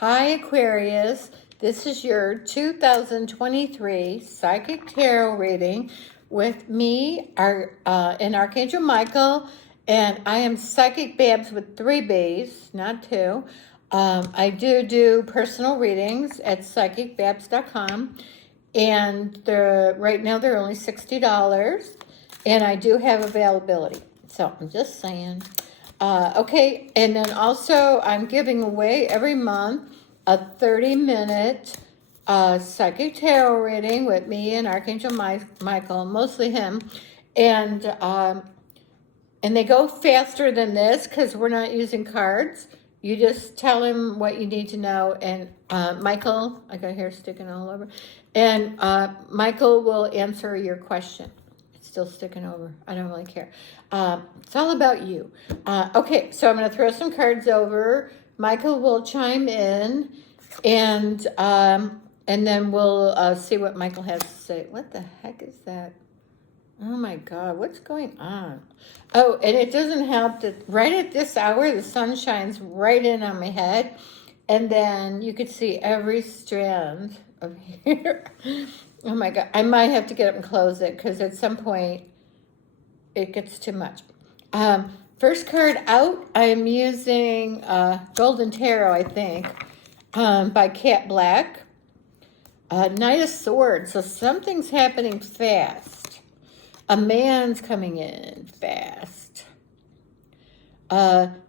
Hi, Aquarius. This is your 2023 Psychic Tarot reading with me, and Archangel Michael, and I am Psychic Babbs with 3 B's, not 2. I do personal readings at psychicbabbs.com, and right now they're only $60, and I do have availability. So I'm just saying. Okay, and then also I'm giving away every month a 30-minute psychic tarot reading with me and Archangel Michael, mostly him, and they go faster than this because we're not using cards. You just tell him what you need to know, and Michael, I got hair sticking all over, and Michael will answer your question. Still sticking over. I don't really care. It's all about you. Okay, so I'm going to throw some cards over. Michael will chime in, and then we'll see what Michael has to say. What the heck is that? Oh my God, what's going on? Oh, and it doesn't help that right at this hour, the sun shines right in on my head, and then you could see every strand of hair. Oh my God, I might have to get up and close it because at some point it gets too much. First card out, I am using Golden Tarot, I think, by Cat Black. Knight of Swords, so something's happening fast. A man's coming in fast.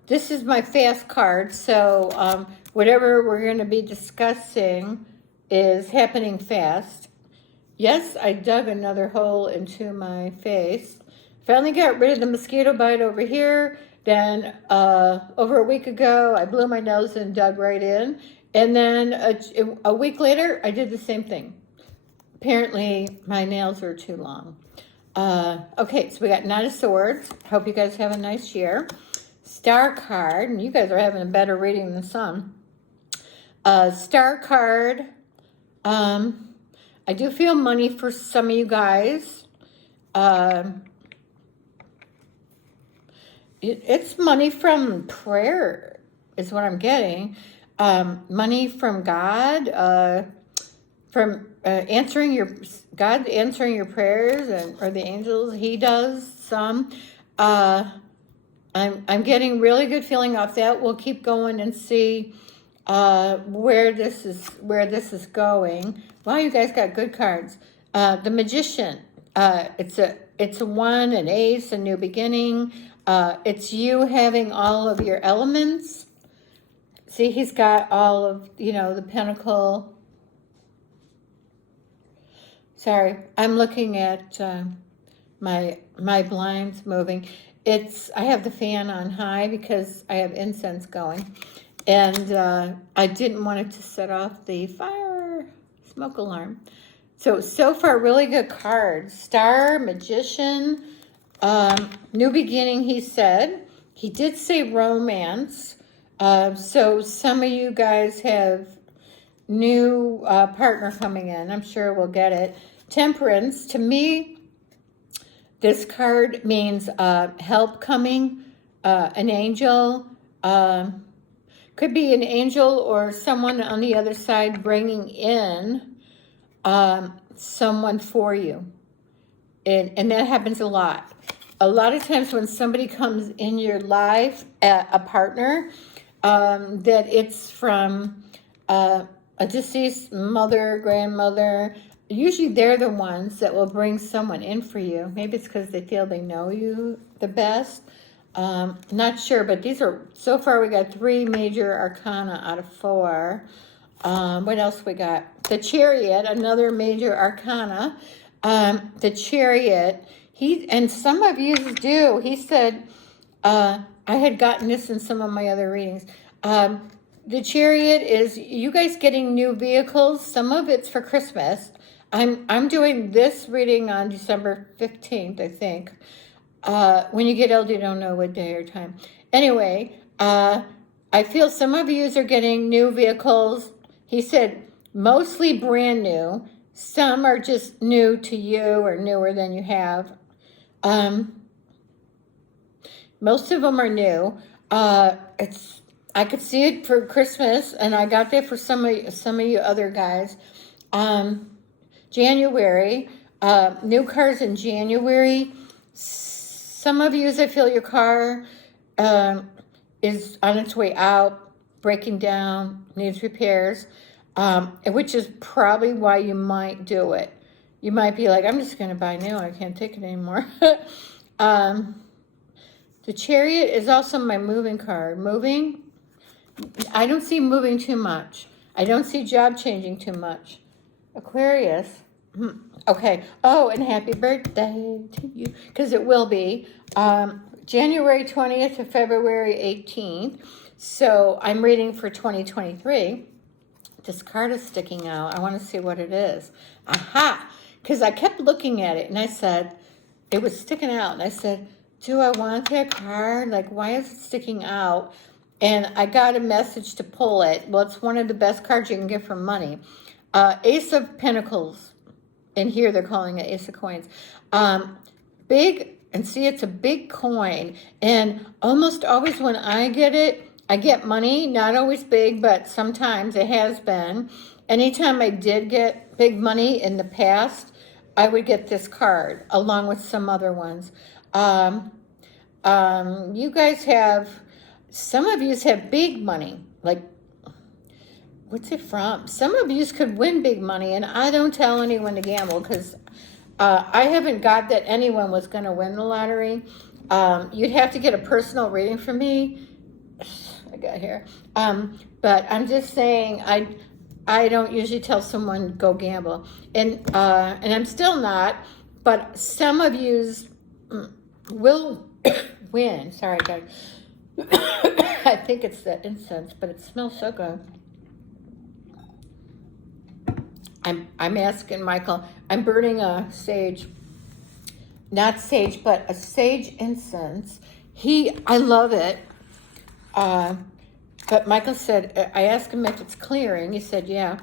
This is my fast card, so whatever we're going to be discussing is happening fast. Yes, I dug another hole into my face. Finally got rid of the mosquito bite over here. Then over a week ago, I blew my nose and dug right in. And then a week later, I did the same thing. Apparently, my nails are too long. Okay, so we got Knight of Swords. Hope you guys have a nice year. Star card, and you guys are having a better reading than some. Star card. I do feel money for some of you guys. It's money from prayer is what I'm getting. Money from God, from God answering your prayers, or the angels. He does some. I'm getting really good feeling off that. We'll keep going and see where this is going. Wow, you guys got good cards. The Magician. It's a 1, an ace, a new beginning. It's you having all of your elements. See, he's got all of, the pentacle. Sorry, I'm looking at my blinds moving. I have the fan on high because I have incense going. And I didn't want it to set off the fire smoke alarm. So far, really good cards. Star, Magician, new beginning, he said. He did say romance. So some of you guys have new partner coming in. I'm sure we'll get it. Temperance, to me, this card means help coming, an angel. Could be an angel or someone on the other side bringing in someone for you. And that happens a lot. A lot of times when somebody comes in your life, a partner, that it's from a deceased mother, grandmother. Usually they're the ones that will bring someone in for you. Maybe it's because they feel they know you the best. Not sure, but so far we got 3 major arcana out of 4. What else we got? The Chariot, another major arcana. The Chariot, and some of you do. He said, I had gotten this in some of my other readings. The Chariot is you guys getting new vehicles. Some of it's for Christmas. I'm doing this reading on December 15th, I think. When you get old, you don't know what day or time. Anyway, I feel some of you are getting new vehicles. He said mostly brand new. Some are just new to you or newer than you have. Most of them are new. I could see it for Christmas, and I got that for some of you other guys. January, new cars in January. Some of you, I feel your car is on its way out, breaking down, needs repairs, which is probably why you might do it. You might be like, I'm just going to buy new. I can't take it anymore. The Chariot is also my moving card. Moving, I don't see moving too much. I don't see job changing too much. Aquarius. Okay. Oh, and happy birthday to you, because it will be January 20th to February 18th. So I'm reading for 2023. This card is sticking out. I want to see what it is. Aha! Because I kept looking at it, and I said, it was sticking out, and I said, do I want that card? Like, why is it sticking out? And I got a message to pull it. Well, it's one of the best cards you can get for money. Ace of Pentacles. And here they're calling it Ace of Coins. Big, and see, it's a big coin. And almost always when I get it, I get money. Not always big, but sometimes it has been. Anytime I did get big money in the past, I would get this card along with some other ones. You guys have, some of you have big money. Like, what's it from? Some of you could win big money, and I don't tell anyone to gamble because I haven't got that anyone was going to win the lottery. You'd have to get a personal reading from me. I got here. But I'm just saying, I don't usually tell someone go gamble, and I'm still not. But some of yous will win. Sorry, guys. I think it's that incense, but it smells so good. I'm asking Michael. I'm burning a sage, not sage, but a sage incense. I love it. But Michael said, I asked him if it's clearing. He said, yeah.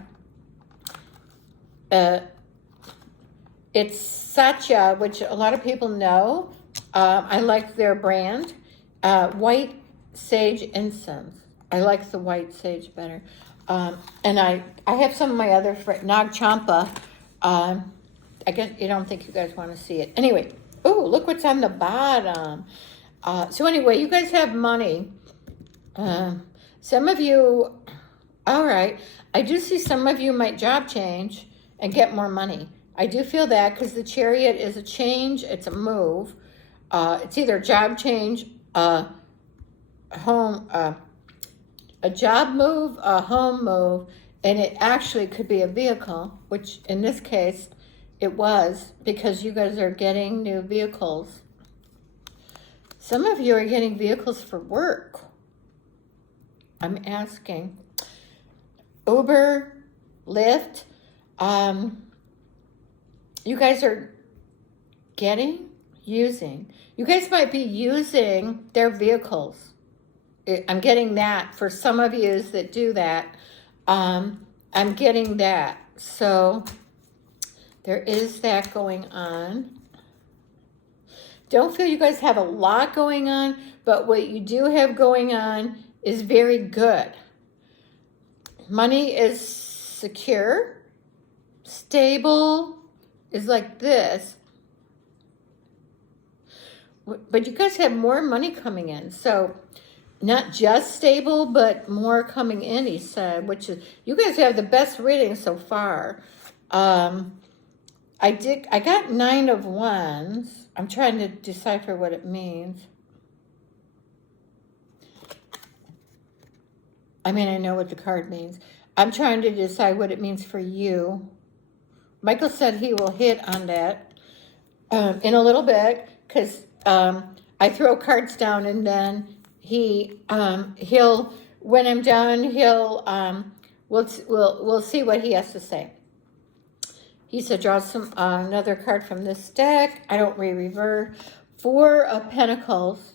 It's Satya, which a lot of people know. I like their brand. White sage incense. I like the white sage better. And I have some of my other Nag Champa. I guess you don't think you guys want to see it. Anyway, oh, look what's on the bottom. So anyway, you guys have money. Some of you, all right, I do see some of you might job change and get more money. I do feel that because the Chariot is a change, it's a move. It's either a job change, a job move, a home move, and it actually could be a vehicle, which in this case it was, because you guys are getting new vehicles. Some of you are getting vehicles for work. I'm asking. Uber, Lyft, you guys are using. You guys might be using their vehicles. I'm getting that for some of you that do that. I'm getting that. So there is that going on. Don't feel you guys have a lot going on, but what you do have going on is very good. Money is secure, stable, is like this. But you guys have more money coming in. So not just stable, but more coming in, he said, which is, you guys have the best reading so far. I got 9 of Wands. I'm trying to decipher what it means. I mean, I know what the card means. I'm trying to decide what it means for you. Michael said he will hit on that in a little bit, because I throw cards down, and then he'll, when I'm done, we'll see what he has to say. He said, draw some another card from this deck. I don't reverse. 4 of Pentacles.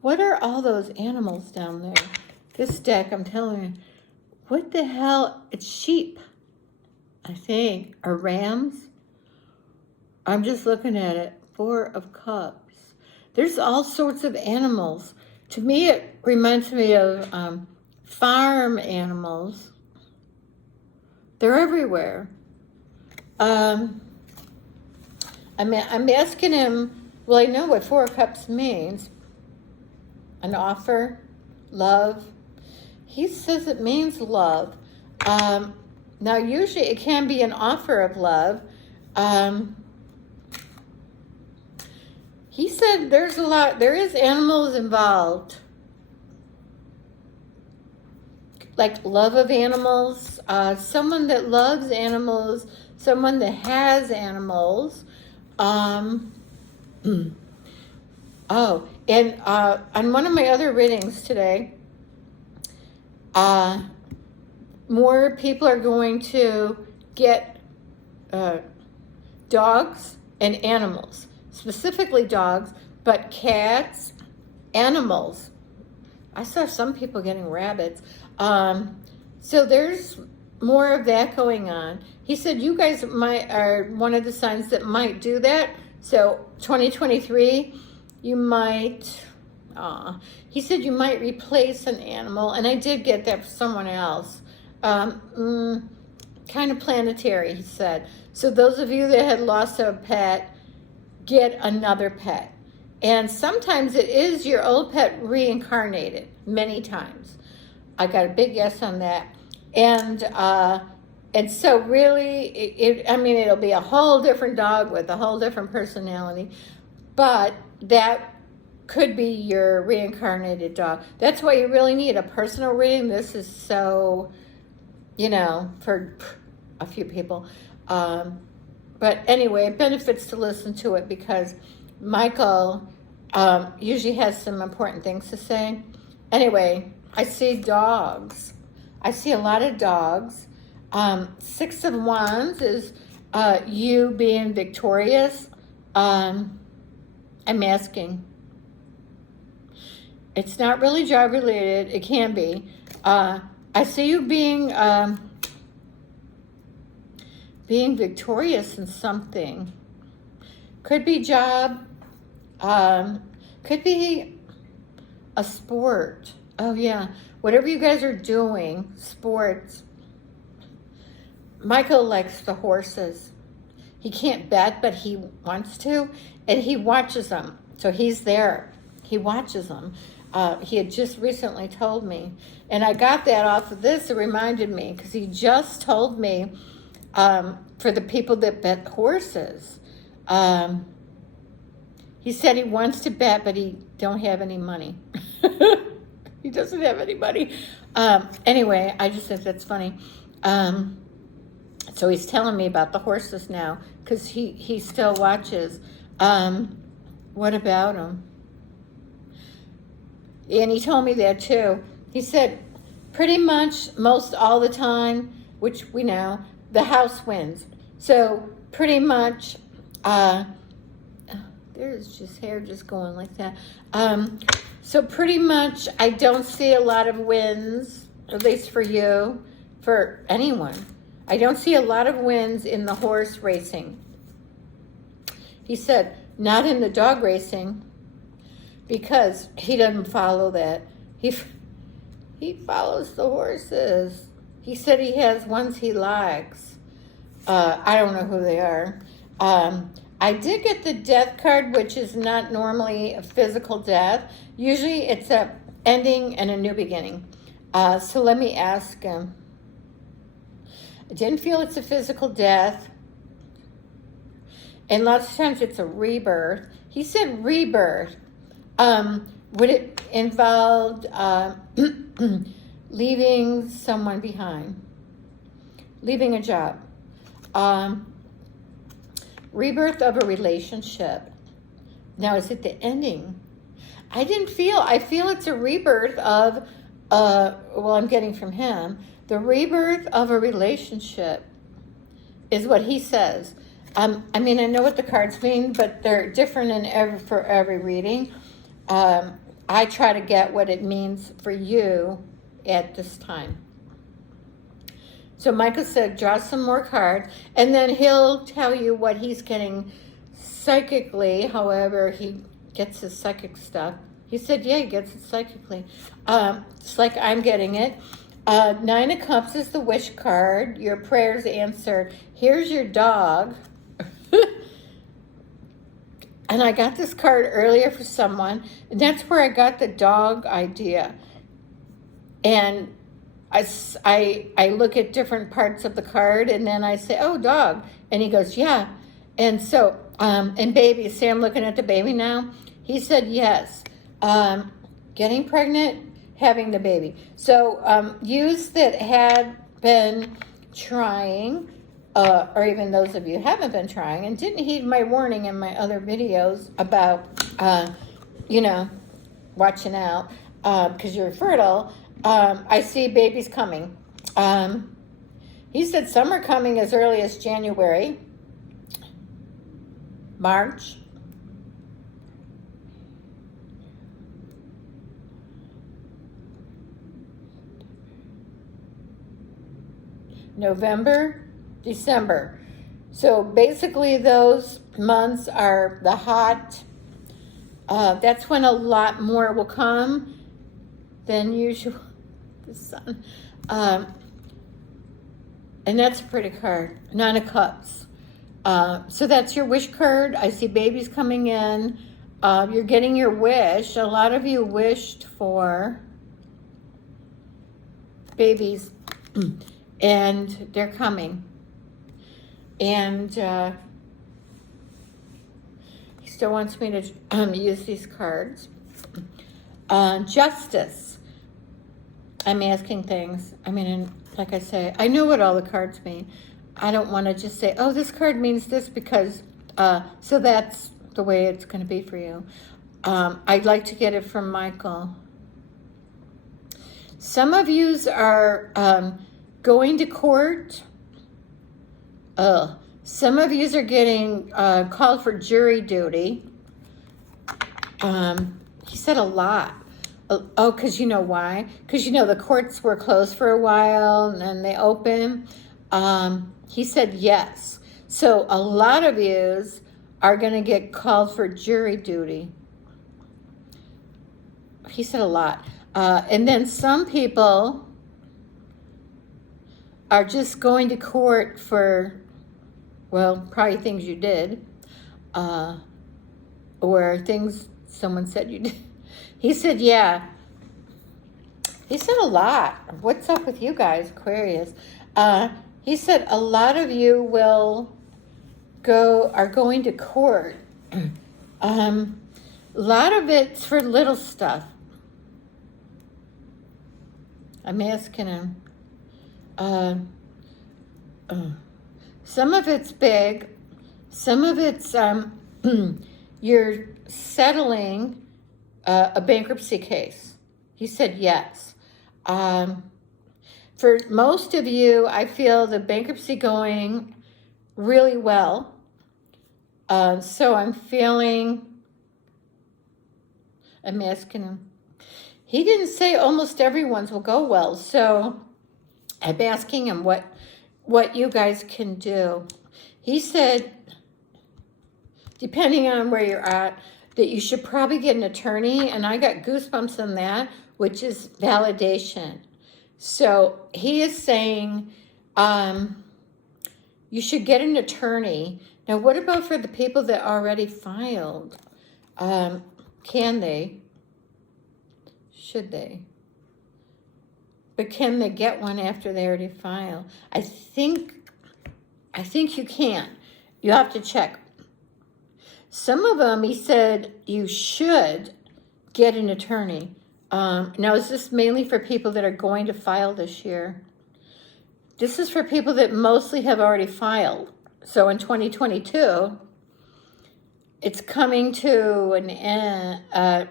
What are all those animals down there? This deck, I'm telling you. What the hell? It's sheep, I think, or rams. I'm just looking at it. 4 of Cups. There's all sorts of animals. To me, it reminds me of farm animals. They're everywhere. I'm asking him, well, I know what Four of Cups means. An offer, love. He says it means love. Now, usually it can be an offer of love. He said there is animals involved. Like love of animals, someone that loves animals, someone that has animals. Oh, and on one of my other readings today, more people are going to get dogs and animals, specifically dogs, but cats, animals. I saw some people getting rabbits. So there's more of that going on. He said you guys are one of the signs that might do that. So 2023, you might, he said you might replace an animal, and I did get that for someone else. Kind of planetary, he said. So those of you that had lost a pet, get another pet. And sometimes it is your old pet reincarnated, many times. I got a big yes on that. And so really, it'll be a whole different dog with a whole different personality, but that could be your reincarnated dog. That's why you really need a personal reading. This is so, for a few people. But anyway, it benefits to listen to it because Michael usually has some important things to say. Anyway, I see dogs. I see a lot of dogs. Six of Wands is you being victorious. I'm asking. It's not really job related. It can be. I see you being victorious in something. Could be job. Could be a sport. Oh yeah, whatever you guys are doing, sports. Michael likes the horses. He can't bet, but he wants to, and he watches them. So he's there. He watches them. He had just recently told me, and I got that off of this. It reminded me because he just told me for the people that bet horses. He said he wants to bet, but he don't have any money. He doesn't have any money. Anyway, I just think that's funny. So he's telling me about the horses now because he still watches. What about him? And he told me that too. He said pretty much most all the time, which we know, the house wins. So pretty much, there's just hair just going like that. So pretty much I don't see a lot of wins, at least for you, for anyone. I don't see a lot of wins in the horse racing. He said, not in the dog racing, because he doesn't follow that. He follows the horses. He said he has ones he likes. I don't know who they are. I did get the death card, which is not normally a physical death. Usually it's a ending and a new beginning. So let me ask him. I didn't feel it's a physical death. And lots of times it's a rebirth. He said rebirth. Would it involve leaving someone behind? Leaving a job? Rebirth of a relationship. Now, is it the ending? I feel it's a rebirth of, I'm getting from him, the rebirth of a relationship is what he says. I know what the cards mean, but they're different for every reading. I try to get what it means for you at this time. So Michael said, draw some more cards, and then he'll tell you what he's getting psychically, however he gets his psychic stuff. He said, yeah, he gets it psychically. It's like I'm getting it. Nine of Cups is the wish card. Your prayers answered. Here's your dog. And I got this card earlier for someone, and that's where I got the dog idea. And I look at different parts of the card, and then I say, oh, dog. And he goes, yeah. And so, and baby, see, I'm looking at the baby now. He said, yes. Getting pregnant, having the baby. So yous that had been trying, or even those of you who haven't been trying and didn't heed my warning in my other videos about, watching out because you're fertile, I see babies coming. He said some are coming as early as January, March, November, December. So basically those months are the hot, that's when a lot more will come than usual, the sun. And that's a pretty card, Nine of Cups. So that's your wish card. I see babies coming in. You're getting your wish. A lot of you wished for babies, and they're coming. And he still wants me to use these cards. Justice. I'm asking things. I mean, and like I say, I know what all the cards mean. I don't want to just say, oh, this card means this because, so that's the way it's going to be for you. I'd like to get it from Michael. Some of yous are going to court. Some of yous are getting called for jury duty. He said a lot. Oh, because you know why? Because the courts were closed for a while and then they open. He said yes. So a lot of yous are going to get called for jury duty. He said a lot. And then some people are just going to court for, well, probably things you did, or things someone said you did. He said, yeah. He said a lot. What's up with you guys, Aquarius? He said a lot of you are going to court. A lot of it's for little stuff. I'm asking him. Some of it's big. Some of it's you're settling a bankruptcy case. He said yes. For most of you, I feel the bankruptcy going really well. So I'm asking him. He didn't say almost everyone's will go well. So I'm asking him what you guys can do. He said, depending on where you're at, that you should probably get an attorney. And I got goosebumps on that, which is validation. So he is saying you should get an attorney. Now, what about for the people that already filed? Can they? Should they? But can they get one after they already file? I think you can. You have to check. Some of them, he said, you should get an attorney. Now, is this mainly for people that are going to file this year? This is for people that mostly have already filed. So in 2022, it's coming to an end.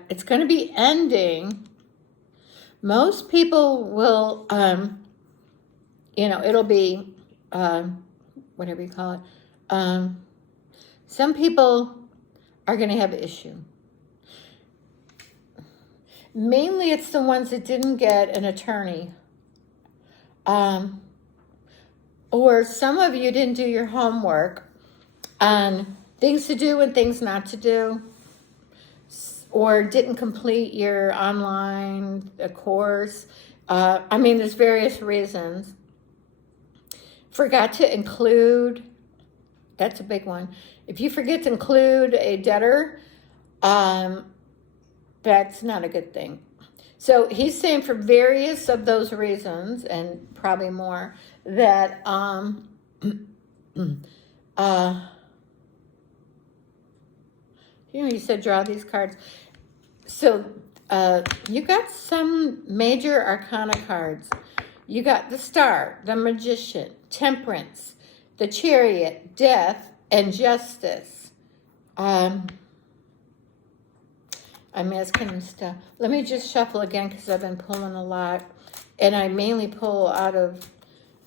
It's going to be ending. Most people will, it'll be, whatever you call it. Some people are going to have an issue. Mainly it's the ones that didn't get an attorney. Or some of you didn't do your homework on things to do and things not to do. or didn't complete your online course. I mean, there's various reasons. Forgot to include, that's a big one. If you forget to include a debtor, that's not a good thing. So he's saying for various of those reasons, and probably more, that you said draw these cards. So you got some major arcana cards. You got the Star, the Magician, Temperance, the Chariot, Death, and Justice. I'm asking him stuff. Let me just shuffle again because I've been pulling a lot. And I mainly pull out of,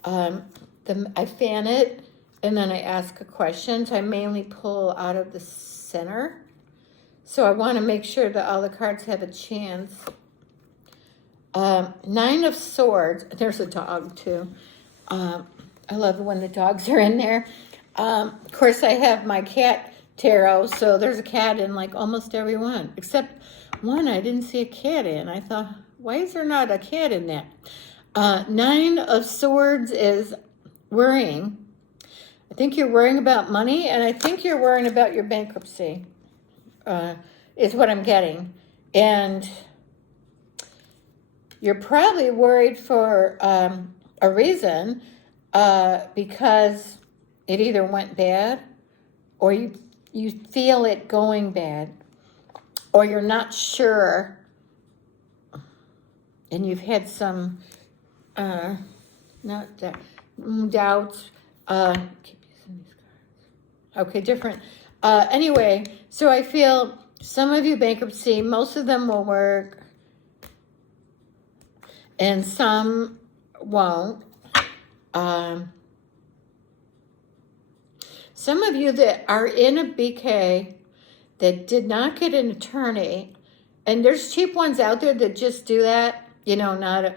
I fan it, and then I ask a question. So I mainly pull out of the center. So I want to make sure that all the cards have a chance. 9 of Swords. There's a dog, too. I love when the dogs are in there. Of course, I have my cat tarot, so there's a cat in like almost every one. Except one I didn't see a cat in. I thought, why is there not a cat in that? 9 of Swords is worrying. I think you're worrying about money, and I think you're worrying about your bankruptcy. Is what I'm getting. And you're probably worried for a reason, because it either went bad, or you feel it going bad, or you're not sure, and you've had some doubts. Keep using these cards. Okay, different. Anyway, so I feel some of you bankruptcy, most of them will work, and some won't. Some of you that are in a BK that did not get an attorney, and there's cheap ones out there that just do that, you know, not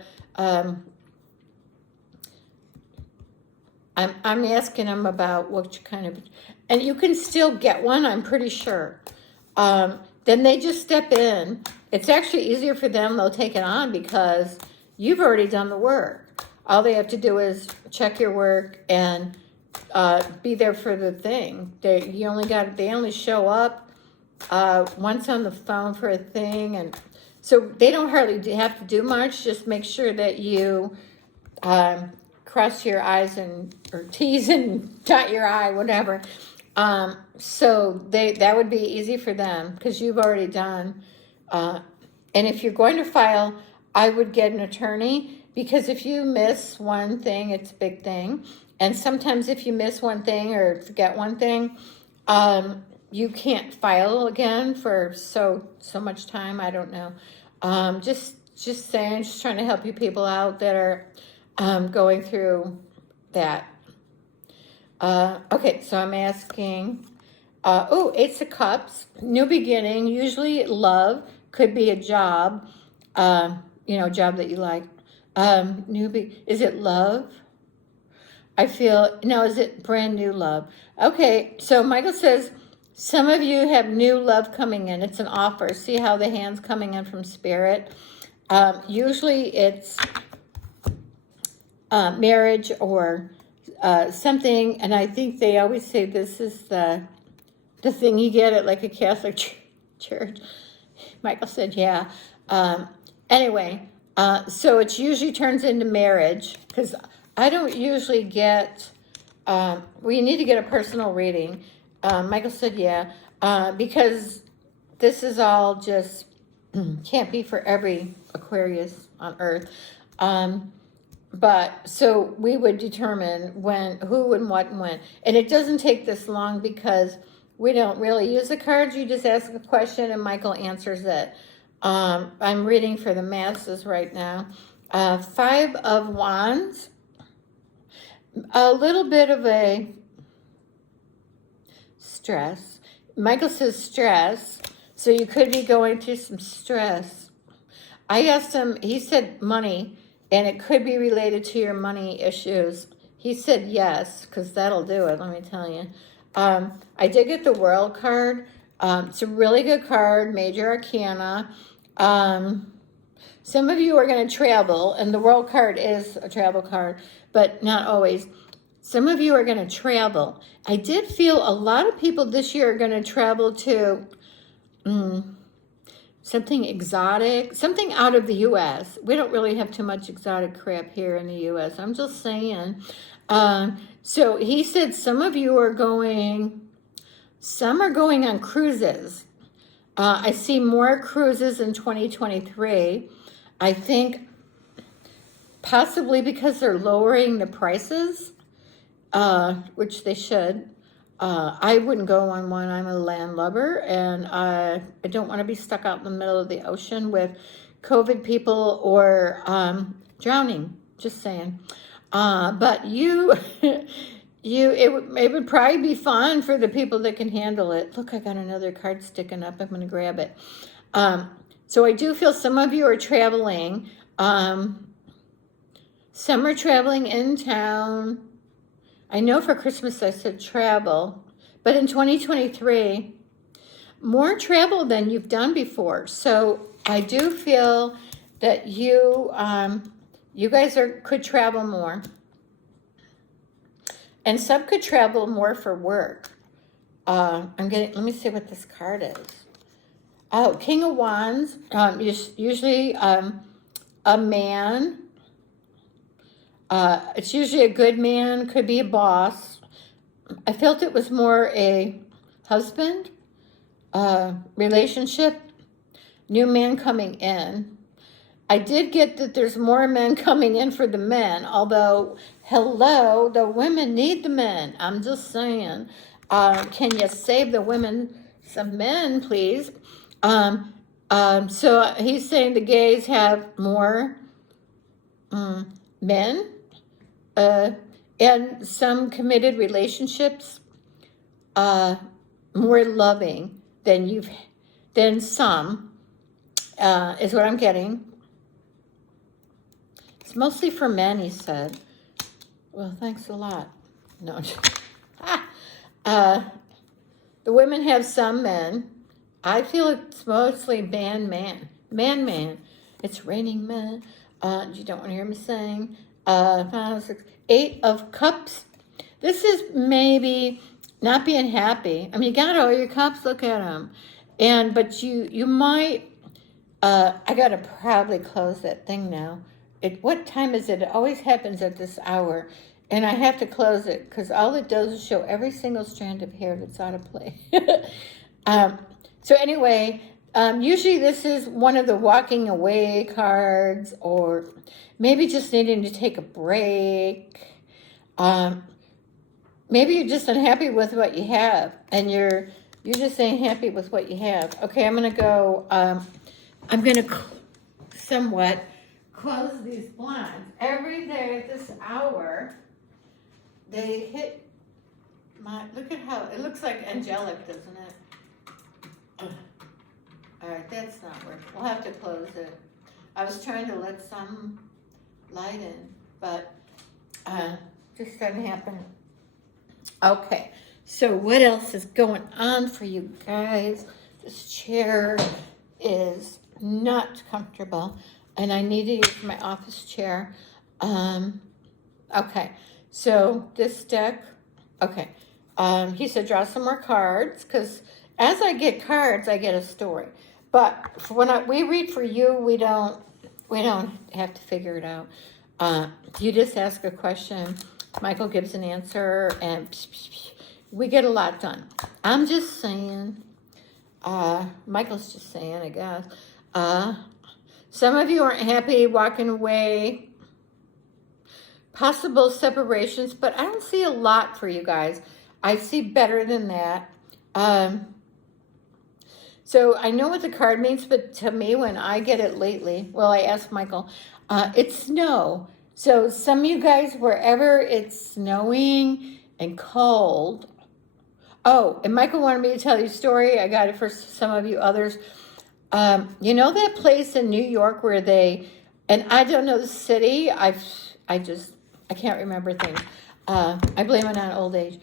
I'm asking them about what kind of, and you can still get one, I'm pretty sure. Then they just step in. It's actually easier for them. They'll take it on because you've already done the work. All they have to do is check your work and be there for the thing. They only show up once on the phone for a thing, and so they don't hardly have to do much. Just make sure that you cross your I's or T's and dot your I, whatever. So that would be easy for them because you've already done. And if you're going to file, I would get an attorney, because if you miss one thing, it's a big thing. And sometimes if you miss one thing or forget one thing, you can't file again for so much time. I don't know. Just saying, just trying to help you people out that are going through that. Okay, so I'm asking, Ace of Cups, new beginning, usually love, could be a job, job that you like. Is it love? Is it brand new love? Okay, so Michael says, some of you have new love coming in. It's an offer. See how the hand's coming in from Spirit? Usually it's marriage or something, and I think they always say this is the thing you get at like a Catholic church. Michael said, yeah. Anyway, so it usually turns into marriage, because I don't usually get, we need to get a personal reading. Michael said, yeah, because this is all just, can't be for every Aquarius on Earth. But so we would determine who and what and when. And it doesn't take this long because we don't really use the cards. You just ask a question and Michael answers it. I'm reading for the masses right now. 5 of Wands. A little bit of a stress. Michael says stress. So you could be going through some stress. I asked him, he said money. And it could be related to your money issues. He said yes, because that'll do it, let me tell you. I did get the World card. It's a really good card, Major Arcana. Some of you are going to travel, and the World card is a travel card, but not always. Some of you are going to travel. I did feel a lot of people this year are going to travel to something exotic, something out of the U.S. We don't really have too much exotic crap here in the U.S. I'm just saying. So he said some of you are going, some are going on cruises. I see more cruises in 2023. I think possibly because they're lowering the prices, which they should. I wouldn't go on one. I'm a landlubber, and I don't want to be stuck out in the middle of the ocean with COVID people or drowning. Just saying. But it would probably be fun for the people that can handle it. Look, I got another card sticking up. I'm going to grab it. So I do feel some of you are traveling. Some are traveling in town. I know for Christmas I said travel, but in 2023, more travel than you've done before. So I do feel that you guys could travel more. And some could travel more for work. Let me see what this card is. Oh, King of Wands, usually a man. It's usually a good man, could be a boss. I felt it was more a husband, relationship, new man coming in. I did get that there's more men coming in for the men, although, hello, the women need the men. I'm just saying, can you save the women some men, please? So he's saying the gays have more men, and some committed relationships, more loving than some, is what I'm getting. It's mostly for men, he said. Well, thanks a lot. No. The women have some men. I feel it's mostly man. It's raining men. You don't want to hear me sing. 5, 6, 8 of Cups. This is maybe not being happy. I mean, you got all your cups. Look at them. But you might. I gotta probably close that thing now. What time is it? It always happens at this hour, and I have to close it because all it does is show every single strand of hair that's out of place. So anyway, usually this is one of the walking away cards, or maybe just needing to take a break. Maybe you're just unhappy with what you have, and you're just ain't happy with what you have. Okay, I'm gonna go. I'm gonna somewhat close these blinds. Every day at this hour, they hit my. Look at how it looks like angelic, doesn't it? All right, that's not working. We'll have to close it. I was trying to let some light in, but just didn't happen. Okay, so what else is going on for you guys? This chair is not comfortable, and I need to use my office chair. Okay, so this deck, okay. He said draw some more cards, because as I get cards, I get a story. But when we read for you, we don't have to figure it out. You just ask a question, Michael gives an answer, and we get a lot done. I'm just saying, Michael's just saying, I guess. Some of you aren't happy walking away, possible separations, but I don't see a lot for you guys. I see better than that. So I know what the card means, but to me, when I get it lately, well, I asked Michael, it's snow. So some of you guys, wherever it's snowing and cold. Oh, and Michael wanted me to tell you a story. I got it for some of you others. You know that place in New York where and I don't know the city. I can't remember things. I blame it on old age.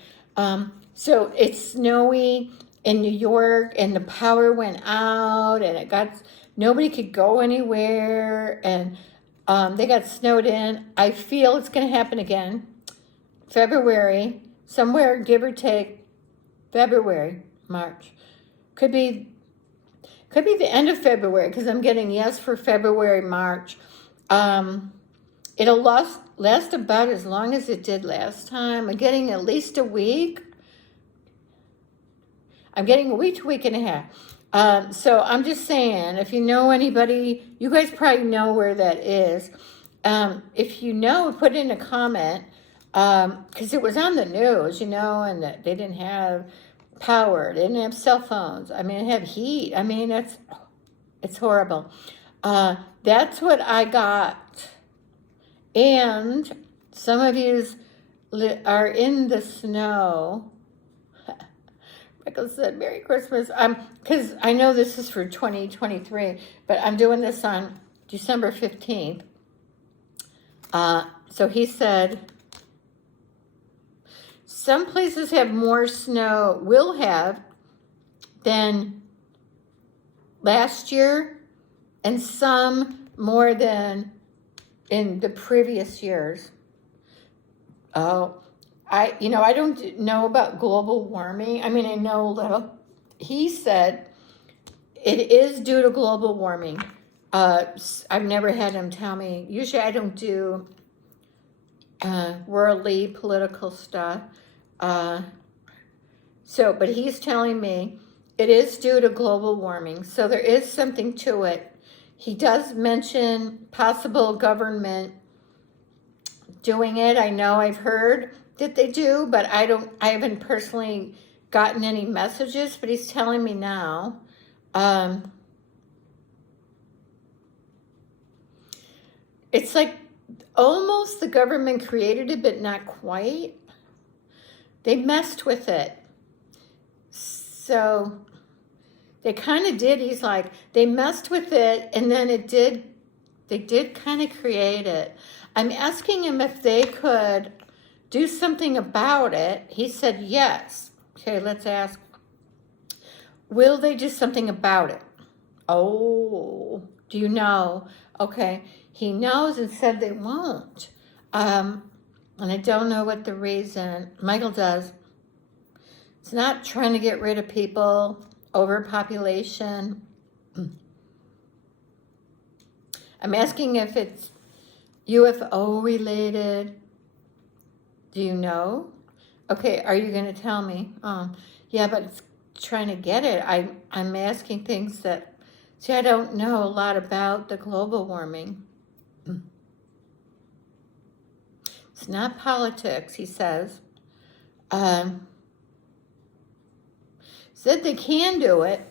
So it's snowy, in New York, and the power went out, and nobody could go anywhere, and they got snowed in. I feel it's going to happen again. February, somewhere, give or take, February, March. Could be the end of February, because I'm getting yes for February, March. It'll last about as long as it did last time. I'm getting at least a week. I'm getting a week to week and a half. So I'm just saying, if you know anybody, you guys probably know where that is. If you know, put in a comment, because it was on the news, and that they didn't have power, they didn't have cell phones. I mean, they have heat. I mean, it's horrible. That's what I got. And some of you are in the snow. Michael said, Merry Christmas. Because I know this is for 2023, but I'm doing this on December 15th. So he said, some places have more snow, will have, than last year, and some more than in the previous years. Oh, I don't know about global warming. I mean, I know a little. He said it is due to global warming. I've never had him tell me. Usually I don't do worldly political stuff. But he's telling me it is due to global warming. So there is something to it. He does mention possible government doing it. I know I've heard that they do, but I haven't personally gotten any messages, but he's telling me now. It's like almost the government created it, but not quite. They messed with it. So they kind of did. He's like, they messed with it, and then they did kind of create it. I'm asking him if they could do something about it. He said yes. Okay, let's ask. Will they do something about it? Oh, do you know? Okay, he knows and said they won't. And I don't know what the reason. Michael does. It's not trying to get rid of people, overpopulation. I'm asking if it's UFO related. Do you know? Okay, are you going to tell me? Yeah, but it's trying to get it. I'm asking things that, see, I don't know a lot about the global warming. It's not politics, he says. Said they can do it.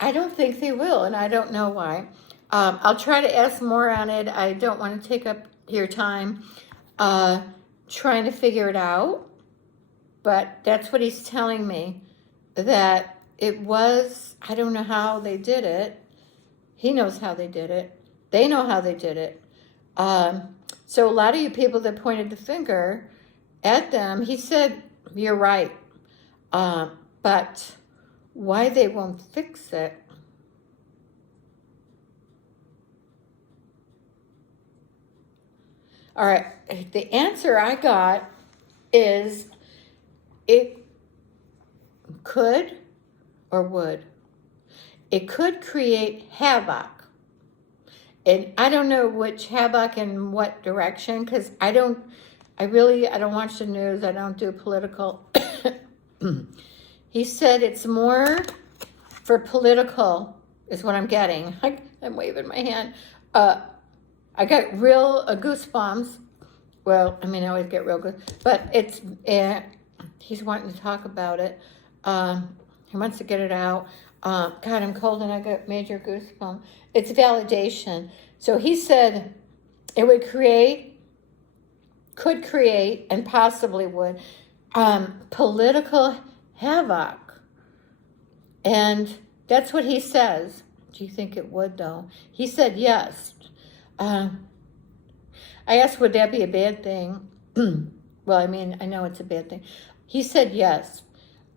I don't think they will, and I don't know why. I'll try to ask more on it. I don't want to take up your time trying to figure it out, but that's what he's telling me, that it was, I don't know how they did it. He knows how they did it. They know how they did it. So a lot of you people that pointed the finger at them, he said, you're right. But why they won't fix it? All right, the answer I got is it could or would. It could create havoc. And I don't know which havoc and what direction, because I don't watch the news. I don't do political. He said it's more for political is what I'm getting. I'm waving my hand. I got real goosebumps. Well, I mean, I always get real good, but it's, he's wanting to talk about it. He wants to get it out. God, I'm cold and I got major goosebumps. It's validation. So he said it would could create, and possibly would, political havoc. And that's what he says. Do you think it would, though? He said yes. I asked, would that be a bad thing? Well, I mean, I know it's a bad thing. He said yes.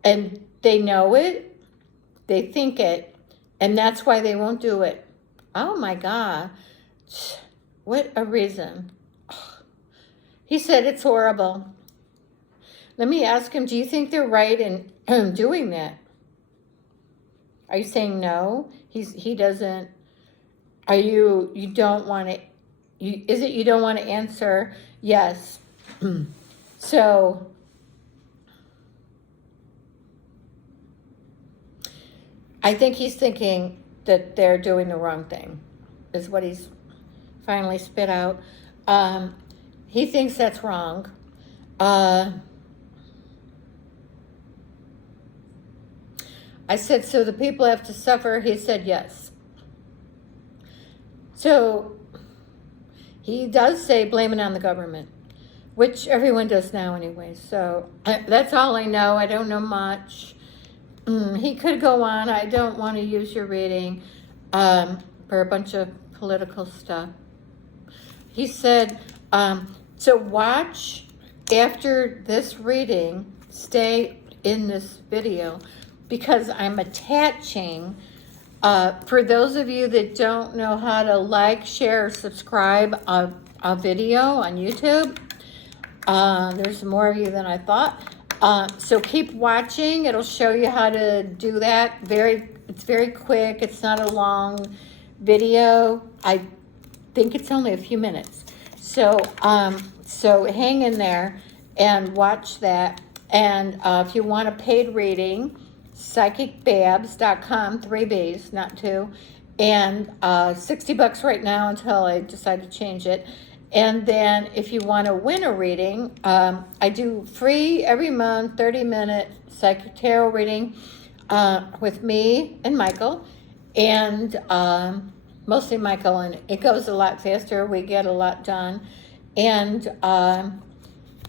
And they know it, they think it, and that's why they won't do it. Oh my God. What a reason. He said it's horrible. Let me ask him, do you think they're right in doing that? Are you saying no? He doesn't. Are you don't want to, is it you don't want to answer? Yes. So, I think he's thinking that they're doing the wrong thing, is what he's finally spit out. He thinks that's wrong. I said, so the people have to suffer? He said yes. So he does say blame it on the government, which everyone does now anyway. So that's all I know. I don't know much. He could go on. I don't want to use your reading for a bunch of political stuff. He said, so watch after this reading, stay in this video, because I'm attaching, for those of you that don't know how to like, share, or subscribe a video on YouTube, there's more of you than I thought. So keep watching. It'll show you how to do that. It's very quick. It's not a long video. I think it's only a few minutes. So hang in there and watch that. And if you want a paid reading, psychicbabbs.com, 3 B's, not 2, and $60 right now until I decide to change it. And then if you want to win a reading, I do free every month, 30-minute psychic tarot reading with me and Michael, and mostly Michael, and it goes a lot faster. We get a lot done. And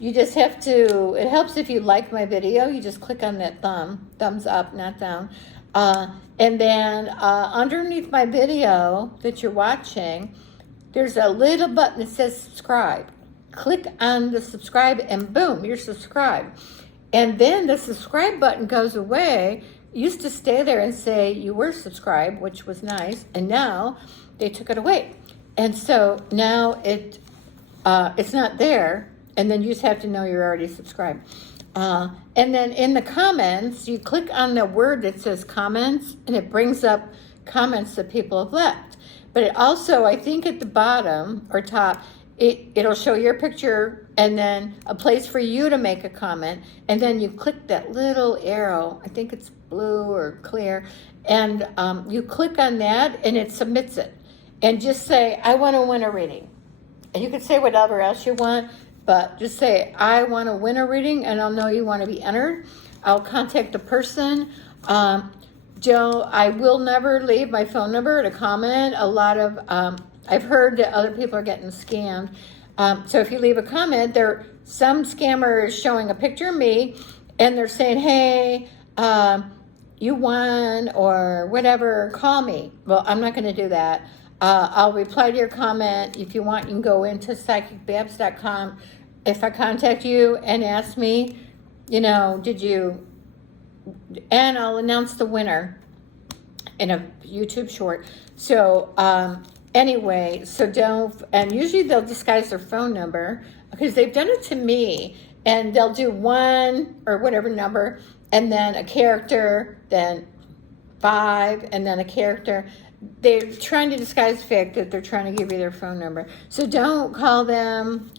you just have to, it helps if you like my video. You just click on that thumbs up, not down. And then underneath my video that you're watching, there's a little button that says subscribe. Click on the subscribe and boom, you're subscribed. And then the subscribe button goes away. It used to stay there and say you were subscribed, which was nice. And now they took it away. And so now it's not there. And then you just have to know you're already subscribed. And then in the comments, you click on the word that says comments, and it brings up comments that people have left. But it also, I think at the bottom or top, it'll show your picture and then a place for you to make a comment. And then you click that little arrow, I think it's blue or clear, and you click on that and it submits it. And just say, I want to win a reading. And you can say whatever else you want, but just say, I want to win a reading, and I'll know you want to be entered. I'll contact the person. I will never leave my phone number to comment. A lot of, I've heard that other people are getting scammed. So if you leave a comment, some scammer is showing a picture of me, and they're saying, hey, you won, or whatever, call me. Well, I'm not going to do that. I'll reply to your comment. If you want, you can go into psychicbabbs.com. If I contact you and ask me, did you, and I'll announce the winner in a YouTube short. So anyway, and usually they'll disguise their phone number, because they've done it to me, and they'll do 1 or whatever number, and then a character, then 5, and then a character. They're trying to disguise the fact that they're trying to give you their phone number. So don't call them.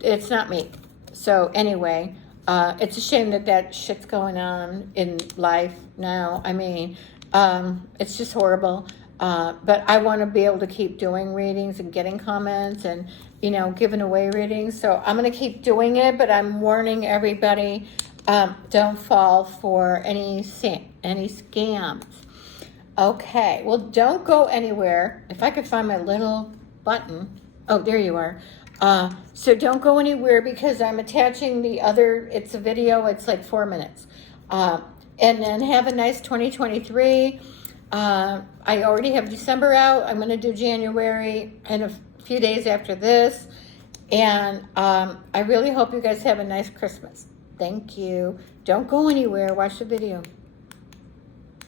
It's not me. So anyway, it's a shame that shit's going on in life now. I mean, it's just horrible. But I want to be able to keep doing readings and getting comments and, giving away readings. So I'm going to keep doing it, but I'm warning everybody, don't fall for any scams. Okay, well, don't go anywhere. If I could find my little button. Oh, there you are. So don't go anywhere, because I'm attaching it's a video. It's like 4 minutes. And then have a nice 2023. I already have December out. I'm going to do January in a few days after this. And I really hope you guys have a nice Christmas. Thank you. Don't go anywhere. Watch the video.